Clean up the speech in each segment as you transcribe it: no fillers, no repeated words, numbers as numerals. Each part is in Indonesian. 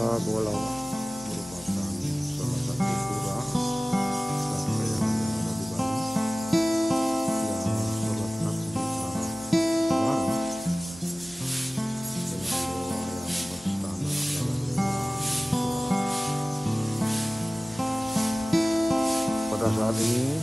Pura Golau merupakan salah satu pura sampai yang ada di Bali yang terletak di arah utara dengan dewa yang berstana adalah dewa suara. Pada saat ini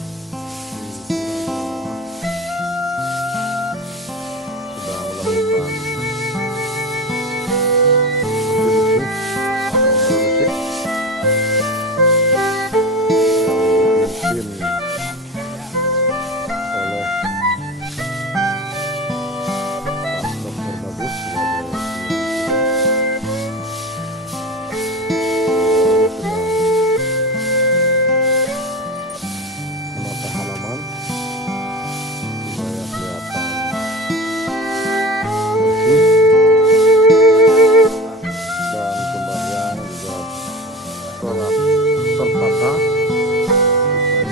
tertata dan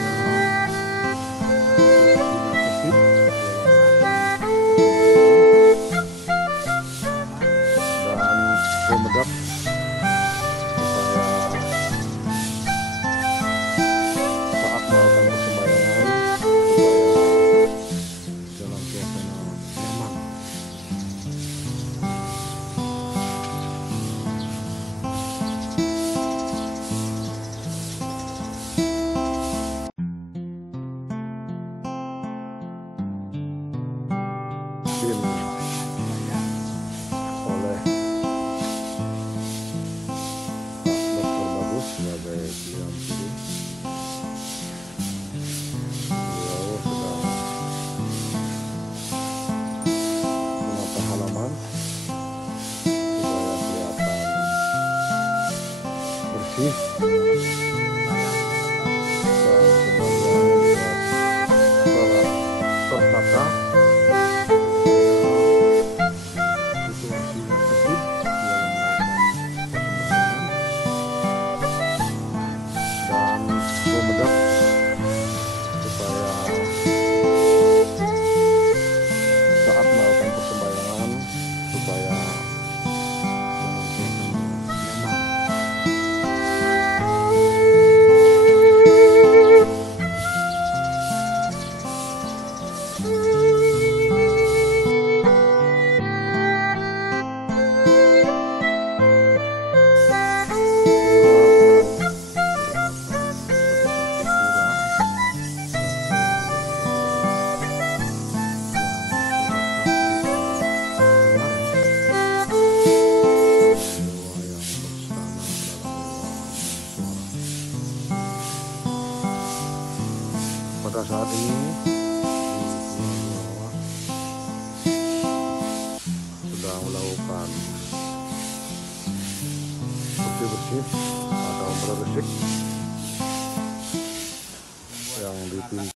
pemedap supaya saat melakukan persembayangan supaya dalam suasana nyaman. Oleh Dr. Bagus sebagai pilihan pilih. Beliau sedang menata halaman supaya kelihatan bersih dan tertata. Supaya saat melakukan persembayangan supaya dalam suasana nyaman. Pada saat ini sedang melakukan bersih-bersih atau beresik yang dipimpin